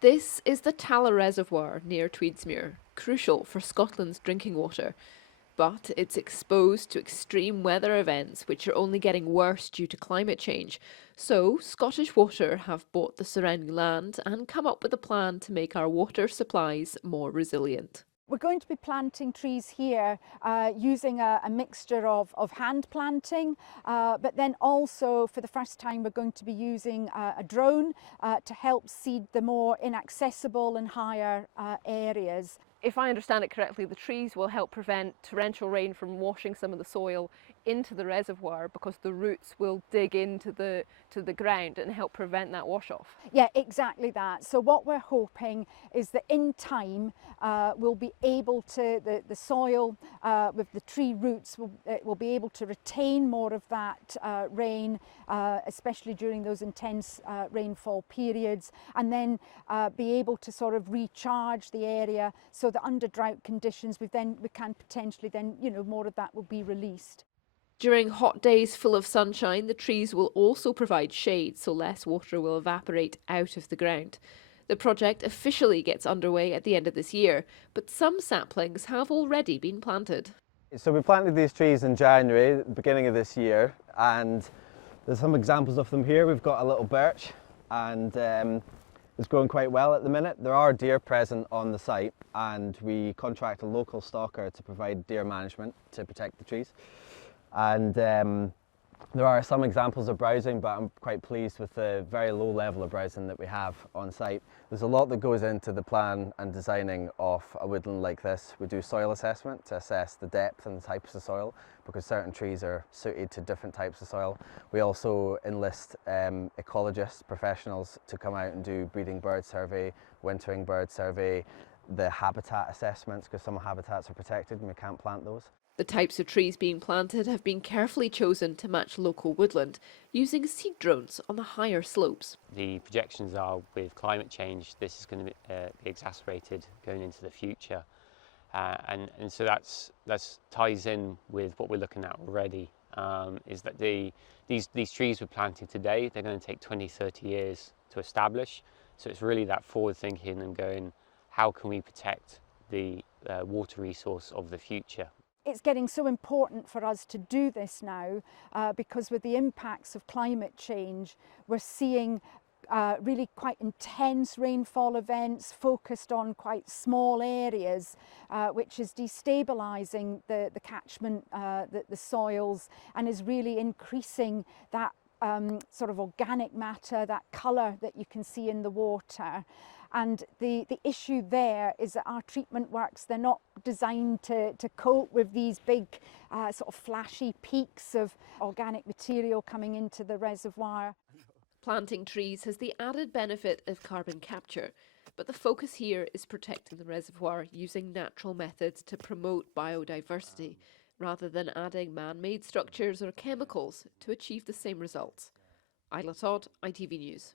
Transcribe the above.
This is the Tala Reservoir near Tweedsmuir, crucial for Scotland's drinking water. But it's exposed to extreme weather events which are only getting worse due to climate change. So, Scottish Water have bought the surrounding land and come up with a plan to make our water supplies more resilient. We're going to be planting trees here using a mixture of hand planting, but then also for the first time we're going to be using a drone to help seed the more inaccessible and higher areas. If I understand it correctly, the trees will help prevent torrential rain from washing some of the soil into the reservoir because the roots will dig into the ground and help prevent that wash off. Yeah, exactly that. So what we're hoping is that in time we'll be able to, the soil with the tree roots will be able to retain more of that rain, especially during those intense rainfall periods, and then be able to sort of recharge the area so that under drought conditions we can potentially then, more of that will be released. During hot days full of sunshine, the trees will also provide shade so less water will evaporate out of the ground. The project officially gets underway at the end of this year, but some saplings have already been planted. So we planted these trees in January, the beginning of this year, and there's some examples of them here. We've got a little birch and it's growing quite well at the minute. There are deer present on the site and we contract a local stalker to provide deer management to protect the trees. And there are some examples of browsing, but I'm quite pleased with the very low level of browsing that we have on site. There's a lot that goes into the plan and designing of a woodland like this. We do soil assessment to assess the depth and the types of soil because certain trees are suited to different types of soil. We also enlist ecologists, professionals to come out and do breeding bird survey, wintering bird survey, the habitat assessments because some habitats are protected and we can't plant those. The types of trees being planted have been carefully chosen to match local woodland, using seed drones on the higher slopes. The projections are with climate change, this is going to be exacerbated going into the future. And so that's ties in with what we're looking at already, is that these trees we're planting today, they're going to take 20, 30 years to establish. So it's really that forward thinking and going, how can we protect the water resource of the future? It's getting so important for us to do this now because with the impacts of climate change, we're seeing really quite intense rainfall events focused on quite small areas, which is destabilising the catchment, the soils, and is really increasing that sort of organic matter, that colour that you can see in the water. And the issue there is that our treatment works, they're not designed to cope with these big sort of flashy peaks of organic material coming into the reservoir. Planting trees has the added benefit of carbon capture, but the focus here is protecting the reservoir using natural methods to promote biodiversity, rather than adding man-made structures or chemicals to achieve the same results. Isla Todd, ITV News.